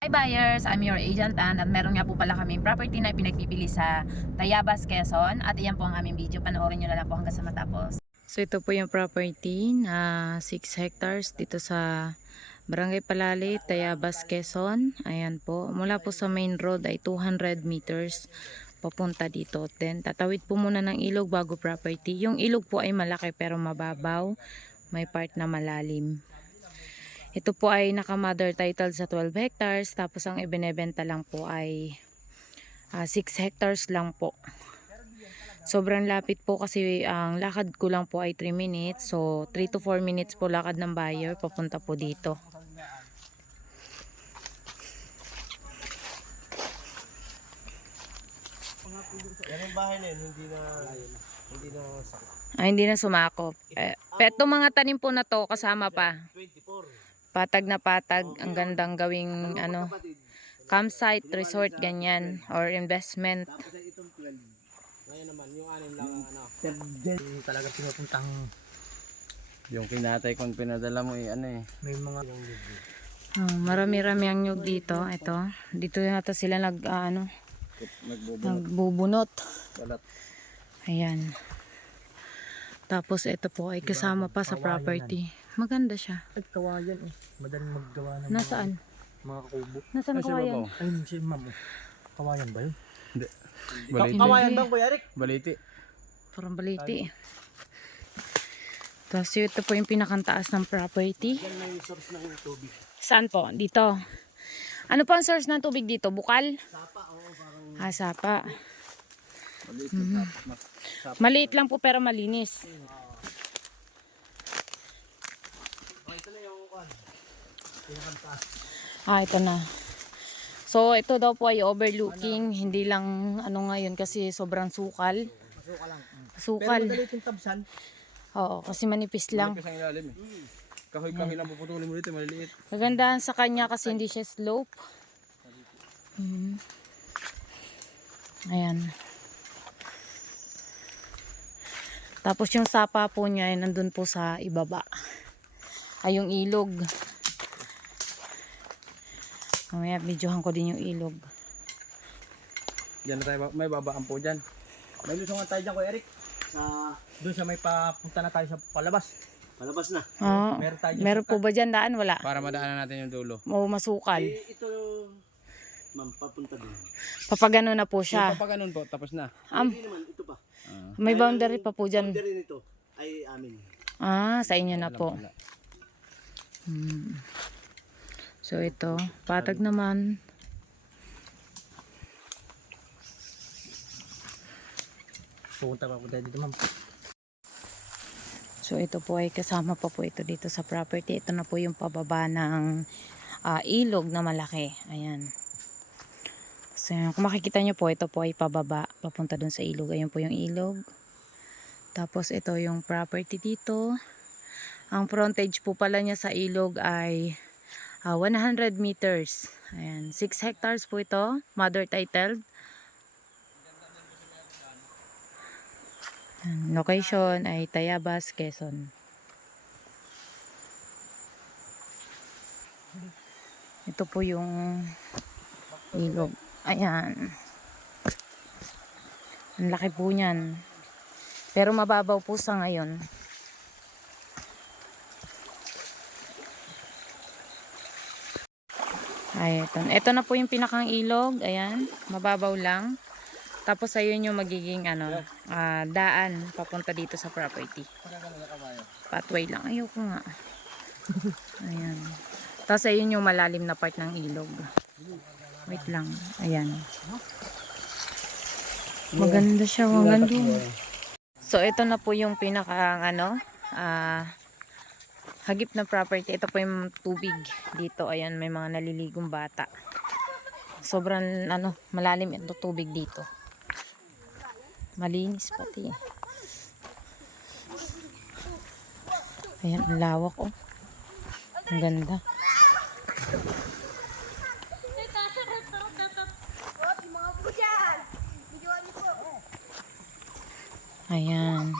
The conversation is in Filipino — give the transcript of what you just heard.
Hi buyers, I'm your agent Ann at meron nga po pala kaming property na pinagpipili sa Tayabas, Quezon at iyan po ang aming video. Panoorin nyo na lang po hanggang sa matapos. So ito po yung property na 6 hectares dito sa Barangay Palali, Tayabas, Quezon. Ayan po. Mula po sa main road ay 200 meters papunta dito. Then tatawid po muna ng ilog bago property. Yung ilog po ay malaki pero mababaw. May part na malalim. Ito po ay naka-mother title sa 12 hectares tapos ang ibinebenta lang po ay ah, 6 hectares lang po. Sobrang lapit po kasi ang lakad ko lang po ay 3 minutes. So 3 to 4 minutes po lakad ng buyer papunta po dito. Yan ang bahay na yun, hindi na, hindi na sakit. Hindi na sumakop. Eh, pero mga tanim po na to kasama pa. 24. Patag na patag. Ang gandang gawing ano, campsite, resort, ganyan. Or investment. Tapos itong 12. Ngayon naman, yung anim lang ang ano. Talaga pinupuntang Yung kinatay kung pinadala mo eh, ano eh. may mga. Oh, marami-rami ang nyug dito. Ito. Dito yata sila nag, ah, ano, Nagbubunot. Ayan. Tapos ito po ay kasama pa sa property. Maganda siya. Ay, kawayan eh. Madaling maggawa ng Nasaan? mga kubo. Nasaan Ay, si kawayan? Babaw. Ay, si ma'am. oh. Kawayan ba yun? Baliti. Kawayan ba, Kuya Eric? Baliti. Parang baliti. Tapos ito po yung pinakantaas ng property. Yan yung source ng tubig. Saan po? Dito. Ano po ang source ng tubig dito? Bukal? Sapa, oo, parang Ah, sapa. Mhm. Mas- Maliit lang po pero malinis. Oh, ito na yung kwan. Pinakantaas. Ah, ito na. So, ito daw po ay overlooking. Hindi lang ano ngayon kasi sobrang sukal. Masuka lang. Pero Sukal. madali itong tabsan. Oo, kasi manipis lang. Malipis ang ilalim eh. Kahoy-kahoy lang puputulin mo dito, maliliit. Kagandahan sa kanya kasi hindi siya slope. Mhm. Ayan. Tapos yung sapa po niya ay nandun po sa ibaba. Ay yung ilog. Mamaya videohan ko din yung ilog. Diyan na tayo, may babaan po dyan. May lusungan tayo dyan, Kuya Eric. Sa, doon sa may papunta na tayo sa palabas. Palabas na. Oo. Meron tayo dyan. Meron po ba dyan daan? Wala. Para madaanan natin yung dulo. O masukal. Eh, ito, ma'am, papunta doon. Papagano na po siya. kapag ganun po, tapos na. Am, Hindi naman, ito pa. Ah, may boundary pa po dyan. Boundary nito ay amin. Ah, sa inyo na po. ko wala. Hmm. So ito, patag naman. Pupunta pa po tayo dito, ma'am. So ito po ay kasama pa po ito dito sa property. Ito na po yung pababa ng ah, ilog na malaki. Ayan. So kung makikita nyo po, ito po ay pababa. Papunta dun sa ilog. Ayun po yung ilog. Tapos ito yung property dito. Ang frontage po pala niya sa ilog ay ah, 100 meters. Ayan. 6 hectares po ito. Mother titled. Location ay Tayabas, Quezon. Ito po yung ilog. Ayan. Ang laki po niyan. Pero mababaw po sa ngayon. Ay, ito. Ito na po yung pinakang ilog. Ayan. Mababaw lang. Tapos ayun yung magiging ano, ah, daan papunta dito sa property. Pathway lang. Ayoko nga. Ayan. Tapos ayun yung malalim na part ng ilog. Wait lang. Ayan. Maganda siya. Maganda. So ito na po yung pinaka ano, ah, hagip na property. Ito po yung tubig dito. Ayan, may mga naliligong bata. Sobrang ano, malalim ito tubig dito. Malinis pati. Ayan, ang lawak oh. Ang ganda. Ayan.